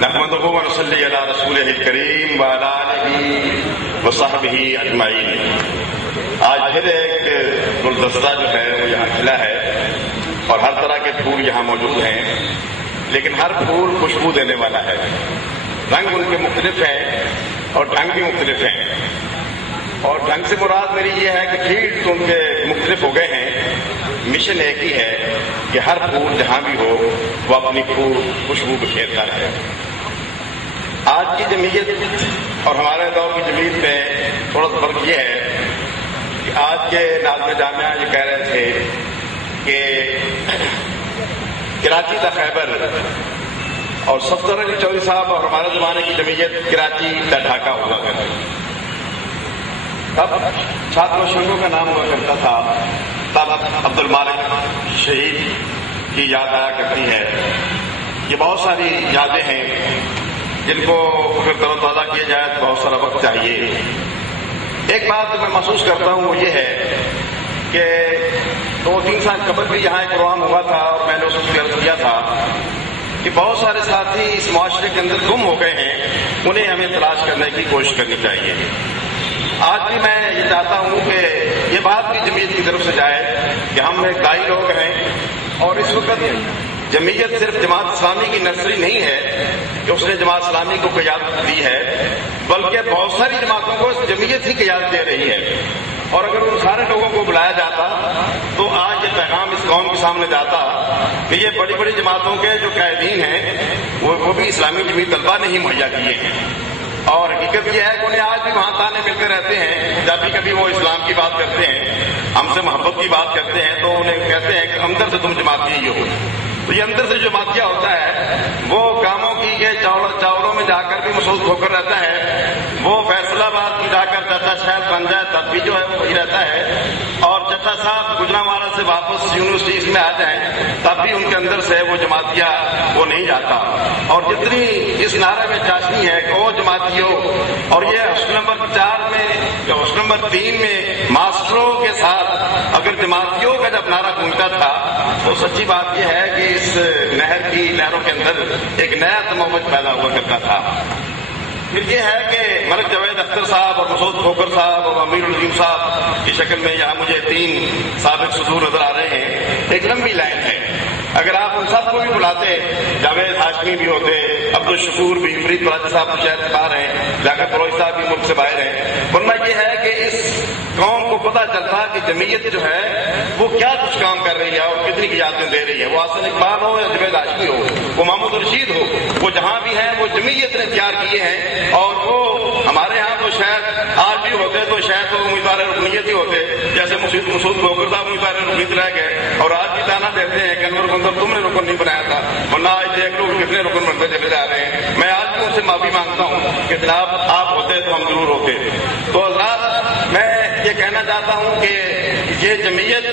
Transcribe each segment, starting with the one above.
نحمده ونصلي على رسوله الكريم وعلى آله وصحبه اجمعین۔ آج پھر ایک گلدستہ جو ہے وہ یہاں کھلا ہے اور ہر طرح کے پھول یہاں موجود ہیں، لیکن ہر پھول خوشبو دینے والا ہے۔ رنگ ان کے مختلف ہیں اور ڈھنگ بھی مختلف ہیں، اور ڈھنگ سے مراد میری یہ ہے کہ فیلڈ تو ان کے مختلف ہو گئے ہیں، مشن ایک ہی ہے کہ ہر پھول جہاں بھی ہو وہ اپنی خوشبو بکھیرتا ہے۔ آج کی جمعیت اور ہمارے دور کی جمعیت میں تھوڑا سا فرق یہ ہے کہ آج کے ناظم جامعہ یہ کہہ رہے تھے کہ کراچی دا خیبر اور صفدر علی چودھری صاحب اور ہمارے زمانے کی جمعیت کراچی دا ڈھاکہ ہوا کرتی۔ تب چھاتر و شنگوں کا نام ہوا کرتا تھا، تب عبد المالک شہید کی یاد آیا کرتی ہے۔ یہ بہت ساری یادیں ہیں جن کو اگر تر و تازہ کیا جائے تو بہت سارا وقت چاہیے۔ ایک بات میں محسوس کرتا ہوں وہ یہ ہے کہ 2-3 سال قبل بھی یہاں ایک پروگرام ہوا تھا اور میں نے اس کو عرض کیا تھا کہ بہت سارے ساتھی اس معاشرے کے اندر گم ہو گئے ہیں، انہیں ہمیں تلاش کرنے کی کوشش کرنی چاہیے۔ آج بھی میں یہ چاہتا ہوں کہ یہ بات بھی جمعیت کی طرف سے جائے کہ ہم ایک دائی لوگ ہیں، اور اس وقت جمعیت صرف جماعت اسلامی کی نرسری نہیں ہے کہ اس نے جماعت اسلامی کو قیادت دی ہے، بلکہ بہت ساری جماعتوں کو اس جمعیت ہی قیادت دے رہی ہے۔ اور اگر ان سارے لوگوں کو بلایا جاتا تو آج یہ پیغام اس قوم کے سامنے جاتا کہ یہ بڑی بڑی جماعتوں کے جو قائدین ہیں وہ بھی اسلامی جمعیت طلبہ نہیں مہیا کیے ہیں، اور حقیقت یہ ہے کہ انہیں آج بھی وہاں تانے ملتے رہتے ہیں۔ جب بھی کبھی وہ اسلام کی بات کرتے ہیں، ہم سے محبت کی بات کرتے ہیں، تو انہیں کہتے ہیں کہ اندر سے تم جماعتی ہی ہو۔ تو یہ اندر سے جو جماعتیہ ہوتا ہے وہ کاموں کی کے چاولوں میں جا کر بھی مصروف ہو کر رہتا ہے، وہ فیصلہ آباد میں جا کر چچا شہر بن جائے تب بھی جو ہے وہ وہی رہتا ہے، اور چچا صاحب گجرانوالہ سے واپس یونیورسٹیز میں آ جائیں تب بھی ان کے اندر سے وہ جماعتیہ وہ نہیں جاتا۔ اور جتنی اس نعرے میں چاشنی ہے کہ وہ جماعتی ہو، اور یہ حسن نمبر 4 میں یا حسن نمبر 3 میں ماسٹروں کے ساتھ اگر جماعتیوں کا جب نعرہ گونجتا تھا تو سچی بات یہ ہے کہ اس نہروں کے اندر ایک نیا تموج پیدا ہوا کرتا تھا۔ پھر یہ ہے کہ ملک جاوید اختر صاحب اور مسعود کھوکر صاحب اور امیر العظیم صاحب کی شکل میں یہاں مجھے 3 سابق صدور نظر آ رہے ہیں۔ ایک لمبی لائن ہے، اگر آپ ان سب کو بھی بلاتے، جاوید ہاشمی بھی ہوتے، عبدالشکور بھی، فرید براجہ صاحب بھی شاید باہر ہیں، لیاقت فروزی صاحب بھی ملک سے باہر ہیں، ورنہ یہ ہے کہ اس قوم کو پتہ چلتا کہ جمعیت جو ہے وہ کیا کچھ کام کر رہی ہے اور کتنی قیادتیں دے رہی ہے۔ وہ حسن اقبال ہو یا جاوید ہاشمی ہو، وہ محمود رشید ہو، وہ جہاں بھی ہیں وہ جمعیت نے تیار کیے ہیں، اور وہ ہمارے ہاں تو شاید آج بھی ہوتے تو شاید وہ امیدوار رکنیت ہی ہوتے، جیسے مسعود کھوکر صاحب امیدوار رکنیت رہ گئے، اور آج بھی تانا دیتے ہیں کہ انور بندر تم نے رکن نہیں بنایا تھا، ورنہ آج دیکھ لو کتنے رکن بنتے چلے جا رہے ہیں۔ میں آج بھی ان سے معافی مانگتا ہوں کہ جناب آپ ہوتے تو ہم ضرور ہوتے۔ تو حضرات میں یہ کہنا چاہتا ہوں کہ یہ جمعیت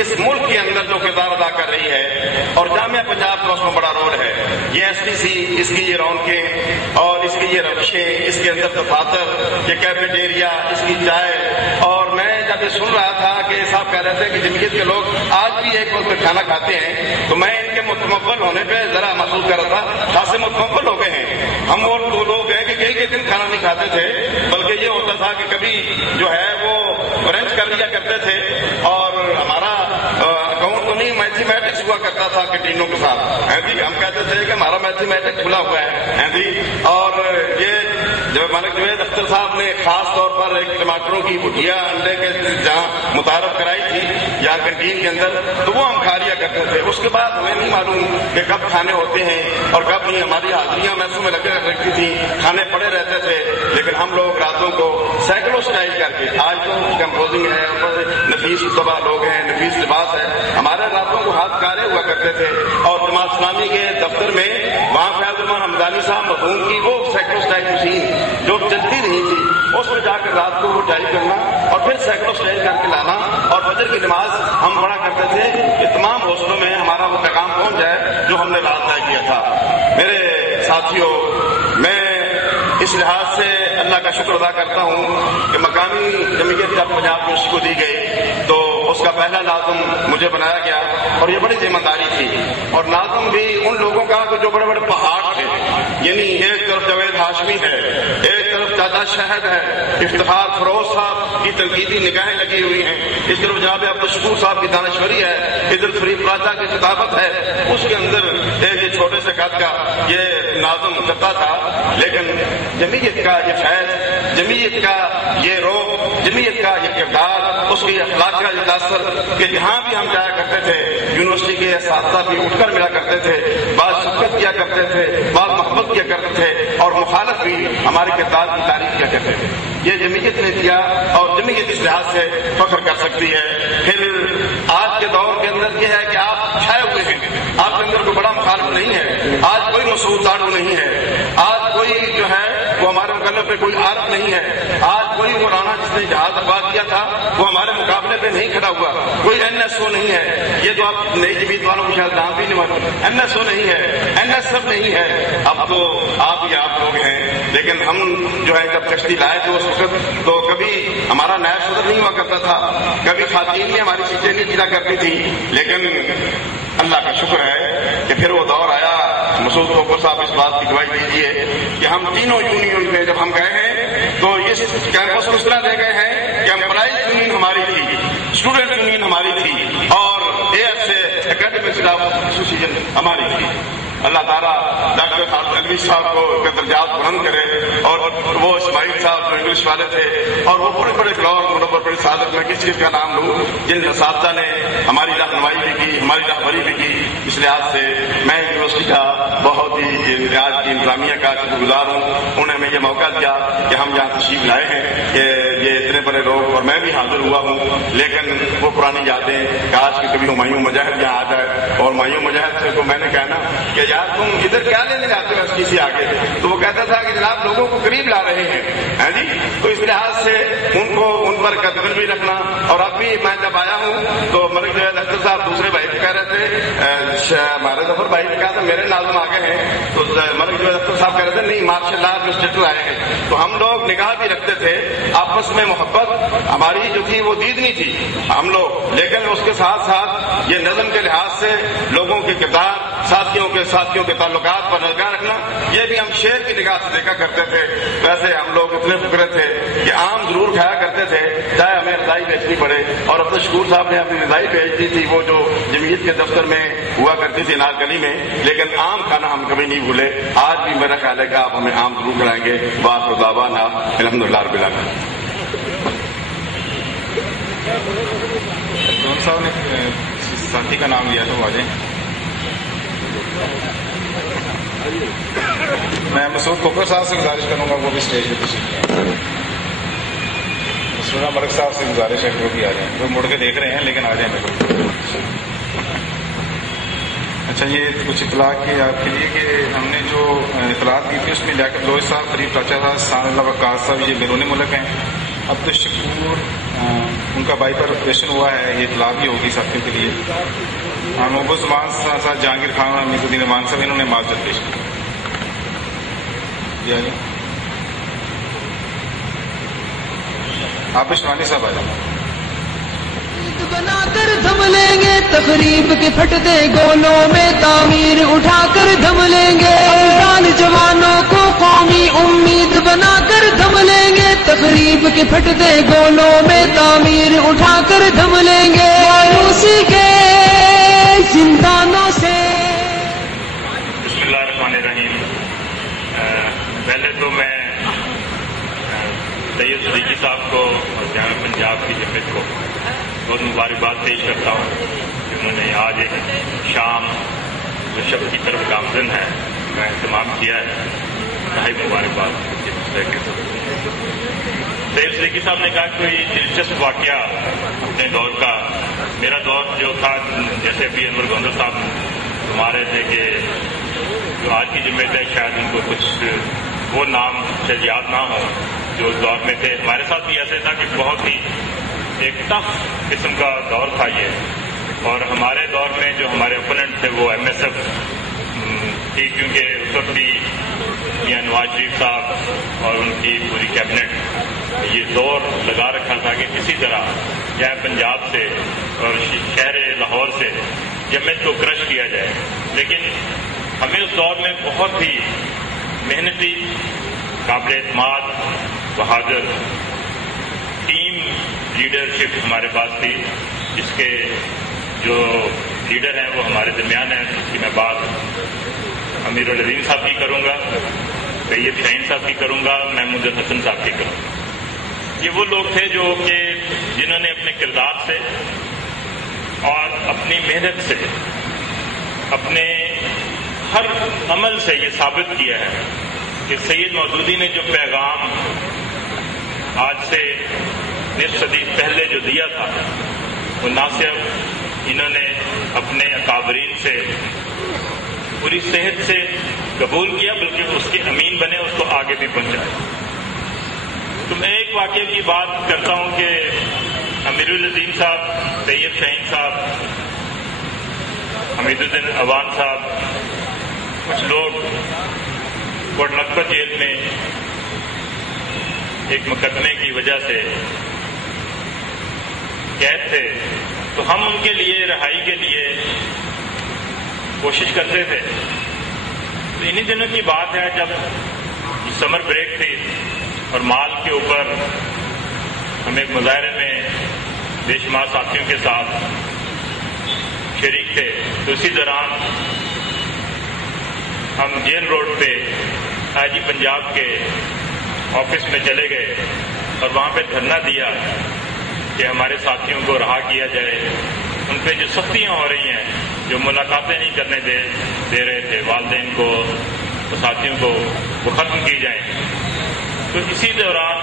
اس ملک کے اندر جو کردار ادا کر رہی ہے، اور جامعہ پنجاب کا اس میں بڑا رول ہے، یہ STC، اس کی یہ رونقیں اور اس کی یہ روشیں، اس کے اندر دفاتر، یہ کیفیٹیریا، اس کی چائے، اور میں جب یہ سن رہا تھا کہ صاحب کہہ رہے تھے کہ جمعیت کے لوگ آج بھی ایک وقت کھانا کھاتے ہیں، تو میں ان کے متمول ہونے پہ ذرا محسوس کر رہا تھا، خاصے متمول ہو گئے ہیں۔ ہم وہ لوگ ہیں کہ کئی دن کھانا نہیں کھاتے تھے، بلکہ یہ ہوتا تھا کہ کبھی جو ہے وہ برنچ کر لیا کرتے تھے، اور ہمارا اکاؤنٹ تو نہیں میتھمیٹکس ہوا کرتا تھا کینٹینوں کے ساتھ، ہم کہتے تھے کہ ہمارا میتھمیٹکس کھلا ہوا ہے، اور یہ جب ملک جاوید اختر صاحب نے خاص طور پر ایک ٹماٹروں کی بھجیا انڈے کے جہاں متعارف کرائی تھی یہاں کنٹین کے اندر، تو وہ ہم کھا لیا کرتے تھے۔ اس کے بعد ہمیں نہیں معلوم کہ کب کھانے ہوتے ہیں اور کب نہیں، ہماری حاضریاں میسوں میں لگے رکھتی تھیں، کھانے پڑے رہتے تھے، لیکن ہم لوگ راتوں کو سائیکلو سٹائل کر کے، آج تو کمپوزنگ ہے، نفیس طبع لوگ ہیں، نفیس لباس ہے، ہمارے راتوں کو ہاتھ کارے ہوا کرتے تھے، اور جماعت اسلامی کے دفتر میں وہاں فیض الرحمان حمدانی صاحب مرحوم کی وہ سائیکلو سٹائل مشین جو چلتی نہیں تھی، اس میں جا کر رات کو وہ ٹائی کرنا اور پھر سائیکلو سٹائل کر کے لانا، اور فجر کی نماز ہم پڑھا کرتے تھے کہ تمام حوصلوں میں ہمارا وہ پیغام پہنچ جائے جو ہم نے رات طے کیا تھا۔ میرے ساتھیوں، میں اس لحاظ سے اللہ کا شکر ادا کرتا ہوں کہ مقامی جمعیت جب پنجاب یونیورسٹی کو دی گئی تو اس کا پہلا ناظم مجھے بنایا گیا، اور یہ بڑی ذمہ داری تھی، اور ناظم بھی ان لوگوں کا جو بڑے بڑے پہاڑ تھے، یعنی ایک طرف جاوید ہاشمی ہے، ایک طرف چاچا شہد ہے، افتخار فروز صاحب کی تنقیدی نگاہیں لگی ہوئی ہیں، اس طرف جناب عبدالشکور صاحب کی دانشوری ہے، ادھر فرید راجہ کی کتابت ہے، اس کے اندر ایک یہ چھوٹے سے قد کا یہ ناظم کرتا تھا، لیکن جمعیت کا یہ فیض، جمعیت کا یہ روح، جمعیت کا یہ کردار، اس کی اخلاق کا یہ تاثر کہ جہاں بھی ہم جایا کرتے تھے یونیورسٹی کے اساتذہ بھی اٹھ کر ملا کرتے تھے، بعض شفقت کیا کرتے تھے، بعض محبت کیا کرتے تھے، اور مخالف بھی ہمارے کردار کی تعریف کیا کرتے تھے. یہ جمعیت نے دیا اور جمعیت اس لحاظ سے فخر کر سکتی ہے. پھر آج کے دور کے اندر یہ ہے کہ آپ چھائے ہوئے ہیں، آپ کے اندر کوئی بڑا مخالف نہیں ہے، آج کوئی مسعود داڑو نہیں ہے، آج کوئی جو ہے وہ ہمارے مکلف پہ کوئی عارف نہیں ہے، آج کوئی وہ رانا جس نے جہاز آباد کیا تھا وہ ہمارے مقابلے پہ نہیں کھڑا ہوا، کوئی این ایس او نہیں ہے. یہ تو آپ نئی جمعیت والوں کو شاید نام بھی نہیں معلوم، این ایس او نہیں ہے، این ایس ایف نہیں ہے، اب تو آپ ہی آپ لوگ ہیں. لیکن ہم جو ہے جب کشتی لائے تھے اس وقت تو کبھی ہمارا نائب صدر نہیں ہوا کرتا تھا، کبھی خواتین نے ہماری سیٹیں نہیں جلا کرتی تھی، لیکن اللہ کا شکر ہے کہ پھر وہ دور آیا. مسعود کوکر صاحب اس بات کی گواہی دیجیے کہ ہم تینوں یونین میں جب ہم گئے ہیں تو اس کیمپس کو اس طرح دے گئے ہیں کہ امپلائز یونین ہماری تھی، اسٹوڈنٹ یونین ہماری تھی، اور اے ایف سے اکیڈمک اسٹاف ایسوسیشن ہماری تھی. اللہ تعالیٰ ڈاکٹر خالد علوی صاحب کو درجات بلند کرے، اور وہ اسماعیل صاحب جو انگلش والے تھے، اور وہ بڑے بڑے فلور منور بڑے صادق، میں کس چیز کا نام لوں، جن اساتذہ نے ہماری رہنمائی بھی کی، ہماری رہبری بھی کی. اس لحاظ سے میں یونیورسٹی کا بہت ہی آج کی انتظامیہ کا شکر گزار ہوں. انہوں نے ہمیں یہ موقع دیا کہ ہم یہاں تشریف لائے ہیں کہ یہ اتنے بڑے لوگ، اور میں بھی حاضر ہوا ہوں. لیکن وہ پرانی یادیں کاش کہ کبھی ہمایوں مجاہد یہاں آ جائے، اور ہمایوں مجاہد سے تو میں نے کہنا کہ یار تم ادھر کیا لینے جاتے ہو ایس سے آگے، تو وہ کہتا تھا کہ جناب لوگوں کو قریب لا رہے ہیں. ہاں جی، تو اس لحاظ سے ان پر قدر بھی رکھنا. اور اب بھی میں جب آیا ہوں تو ملک جاوید اختر صاحب دوسرے بھائی کہہ رہے تھے، ہمارے ظفر بھائی نے کہا تھا میرے ناظم آگے ہیں، تو ملک جاوید اختر صاحب کہہ رہے تھے نہیں ماشاء اللہ مسٹر آئے ہیں. تو ہم لوگ نگاہ بھی رکھتے تھے، آپس میں محبت ہماری جو تھی وہ دیدنی تھی ہم لوگ، لیکن اس کے ساتھ ساتھ یہ نظم کے لحاظ سے لوگوں کے کردار، ساتھیوں کے تعلقات پر نگاہ رکھنا، یہ بھی ہم شعر کی نگاہ سے دیکھا کرتے تھے. ویسے ہم لوگ اتنے فکرے تھے کہ آم ضرور کھایا کرتے تھے چاہے ہمیں رضائی بیچنی پڑے. اور عبدالشکور صاحب نے اپنی رضائی بیچ دی تھی، وہ جو جمعیت کے دفتر میں ہوا کرتی تھی نار گلی میں، لیکن آم کھانا ہم کبھی نہیں بھولے. آج بھی میرا خیال ہے کہ آپ ہمیں آم ضرور کھلائیں گے. وآخر دعوانا الحمدللہ رب العالمین. صاحب نے ساتھی کا نام لیا تو واضح. میں مسعود کوکر صاحب سے گزارش کروں گا وہ بھی اسٹیج پہ تشریف لیں. مسعود مرک صاحب سے گزارش ہے وہ بھی آ جائیں، وہ مڑ کے دیکھ رہے ہیں لیکن آ جائیں میرے. اچھا، یہ کچھ اطلاع کی آپ کے لیے کہ ہم نے جو اطلاعات دی تھی اس میں لیاقت لوہی صاحب، فرید چاچا صاحب، سان اللہ وقاص صاحب یہ بیرون ملک ہیں. عبدالشکور ان کا بائی پر آپریشن ہوا ہے، یہ اطلاع بھی ہوگی سب کے لیے. محبوب زمان صاحب، جہانگیر خان اور میز الدین امان صاحب انہوں نے معذرت پیش کی. آپ اشوانی صاحب آ جائیں. بنا کر دھم لیں گے تقریب کے پھٹتے گولوں میں، تعمیر اٹھا کر دھم لیں گے افغان جوانوں کو قومی امید بنا کر دھم لیں گے. تقریب کے پھٹتے گولوں میں تعمیر اٹھا کر دھم لیں گے مایوسی کے زندانوں سے. بسم اللہ الرحمن الرحیم. پہلے تو میں سید صدیقی صاحب کو اور جامعہ پنجاب کی جمعیت کو بہت مبارکباد پیش کرتا ہوں کہ انہوں نے آج ایک شام جو شب کی طرف گامزن ہے کا اہتمام کیا ہے. انتہائی مبارکباد. سید صدیقی صاحب نے کہا کوئی دلچسپ واقعہ اپنے دور کا. میرا دور جو تھا، جیسے ابھی انور گوندر صاحب فرما رہے تھے کہ جو آج کی جمعیت ہے شاید ان کو کچھ وہ نام شاید یاد نہ ہو جو اس دور میں تھے. ہمارے ساتھ بھی ایسے تھا کہ بہت ہی ایک ٹف قسم کا دور تھا یہ. اور ہمارے دور میں جو ہمارے اوپوننٹ تھے وہ ایم ایس ایف تھی، کیونکہ اس وقت بھی نواز شریف صاحب اور ان کی پوری کیبنٹ یہ دور لگا رکھا تھا کہ کسی طرح چاہے پنجاب سے اور شہر لاہور سے جمعیت کو کرش کیا جائے. لیکن ہمیں اس دور میں بہت ہی محنتی، قابل اعتماد، بہادر ٹیم لیڈرشپ ہمارے پاس تھی، جس کے جو لیڈر ہیں وہ ہمارے درمیان ہیں، جس کی میں بات امیر العظیم صاحب کی کروں گا، طیب شاہین صاحب کی کروں گا، محمود الحسن صاحب کی کروں گا۔ یہ وہ لوگ تھے جو کہ جنہوں نے اپنے کردار سے اور اپنی محنت سے، اپنے ہر عمل سے یہ ثابت کیا ہے کہ سید مودودی نے جو پیغام آج سے نصف صدی پہلے جو دیا تھا، وہ نہ صرف انہوں نے اپنے اکابرین سے پوری صحت سے قبول کیا، بلکہ اس کے امین بنے، اس کو آگے بھی پہنچایا۔ تو میں ایک واقعے کی بات کرتا ہوں کہ امیر العظیم صاحب، طیب شاہین صاحب، حمید الدین اوان صاحب، کچھ لوگ کوٹ لکھپت جیل میں ایک مقدمے کی وجہ سے قید تھے، تو ہم ان کے لیے رہائی کے لیے کوشش کرتے تھے۔ تو انہی دنوں کی بات ہے جب سمر بریک تھی اور مال کے اوپر ہم ایک مظاہرے میں بے شمار ساتھیوں کے ساتھ شریک تھے، تو اسی دوران ہم جیل روڈ پہ آئی جی پنجاب کے آفس میں چلے گئے اور وہاں پہ دھرنا دیا کہ ہمارے ساتھیوں کو رہا کیا جائے، ان پہ جو سختیاں ہو رہی ہیں، جو ملاقاتیں نہیں کرنے دے رہے تھے والدین کو، ساتھیوں کو، وہ ختم کی جائیں۔ تو اسی دوران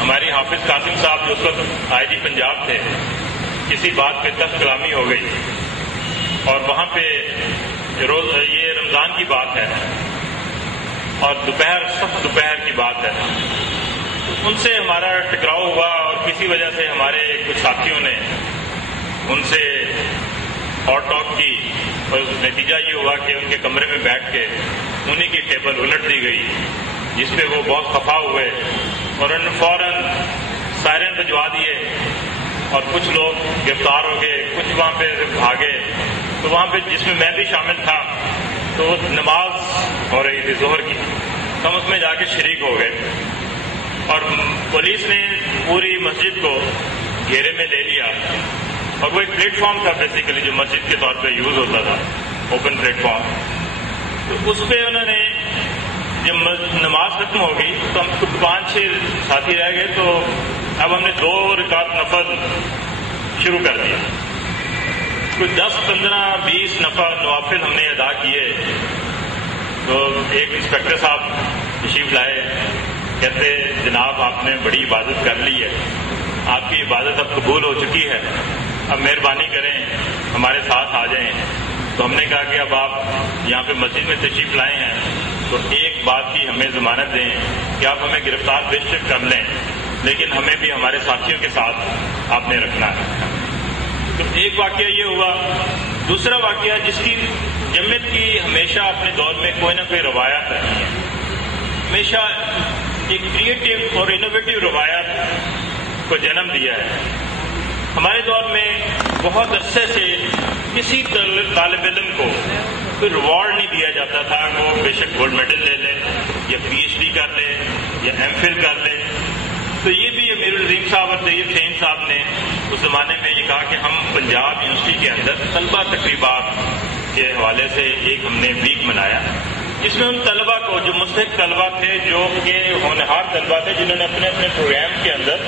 ہماری حافظ قاسم صاحب جو اس وقت آئی جی پنجاب تھے، کسی بات پہ تلخ کلامی ہو گئی، اور وہاں پہ یہ رمضان کی بات ہے اور سخت دوپہر کی بات ہے، ان سے ہمارا ٹکراؤ ہوا اور کسی وجہ سے ہمارے کچھ ساتھیوں نے ان سے ہاٹ ٹاک کی، اور نتیجہ یہ ہوا کہ ان کے کمرے میں بیٹھ کے انہی کی ٹیبل الٹ دی گئی، جس پہ وہ بہت خفا ہوئے اور انہوں نے فوراً سائرن بجوا دیے اور کچھ لوگ گرفتار ہو گئے، کچھ وہاں پہ بھاگے۔ تو وہاں پہ جس میں بھی شامل تھا، تو نماز ہو رہی تھی ظہر کی، ہم اس میں جا کے شریک ہو گئے، اور پولیس نے پوری مسجد کو گھیرے میں لے لیا، اور وہ ایک پلیٹ فارم تھا بیسیکلی جو مسجد کے طور پہ یوز ہوتا تھا، اوپن پلیٹ فارم۔ تو اس پہ انہوں نے جب نماز ختم ہو گئی تو ہم کچھ 5-6 ساتھی رہ گئے، تو اب ہم نے 2 رکعت نفل شروع کر دیا، کچھ 10-15-20 نوافل ہم نے ادا کیے۔ تو ایک انسپیکٹر صاحب تشریف لائے، کہتے جناب آپ نے بڑی عبادت کر لی ہے، آپ کی عبادت اب قبول ہو چکی ہے، اب مہربانی کریں ہمارے ساتھ آ جائیں۔ تو ہم نے کہا کہ اب آپ یہاں پہ مسجد میں تشریف لائے ہیں تو ایک بات کی ہمیں ضمانت دیں کہ آپ ہمیں گرفتار بے شک کر لیں، لیکن ہمیں بھی ہمارے ساتھیوں کے ساتھ آپ نے رکھنا ہے۔ تو ایک واقعہ یہ ہوا۔ دوسرا واقعہ جس کی جمعیت کی ہمیشہ اپنے دور میں کوئی نہ کوئی روایات رہی ہے، ہمیشہ ایک کریٹو اور انوویٹو روایات کو جنم دیا ہے۔ ہمارے دور میں بہت عرصے سے کسی طالب علم کو کوئی ریوارڈ نہیں دیا جاتا تھا، وہ بے شک گولڈ میڈل لے لے یا پی ایچ ڈی کر لے یا ایم فل کر لے۔ تو یہ بھی امیر العظیم صاحب اور طیب شاہین صاحب نے اس زمانے میں یہ کہا کہ ہم پنجاب یونیورسٹی کے اندر طلبہ تقریبات کے حوالے سے ایک ہم نے ویک منایا، جس میں ان طلبہ کو جو مستحق طلبہ تھے، جو کہ ہونہار طلبہ تھے، جنہوں نے اپنے اپنے پروگرام کے اندر